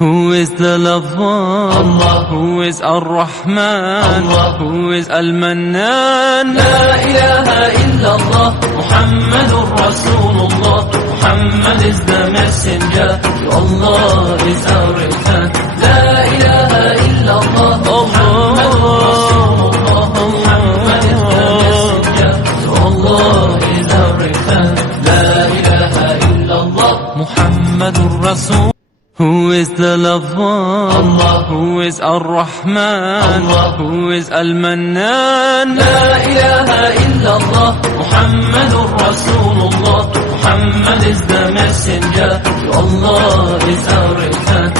Who is the lover? Allah. Who is Ar-Rahman? Allah. Who is Al-Mannan? La ilaha illallah, Muhammadur Rasulullah. Muhammad is the messenger, to Allah is our return. La ilaha illallah, Muhammadur Rasulullah. Muhammad is the messenger, to Allah is our return. La ilaha illallah, Muhammadur Rasul. Who is the lover? Allah. Who is Ar-Rahman? Allah. Who is Al-Mannan? La ilaha illallah, Muhammadur Rasulullah. Muhammad is the messenger, to Allah is our return.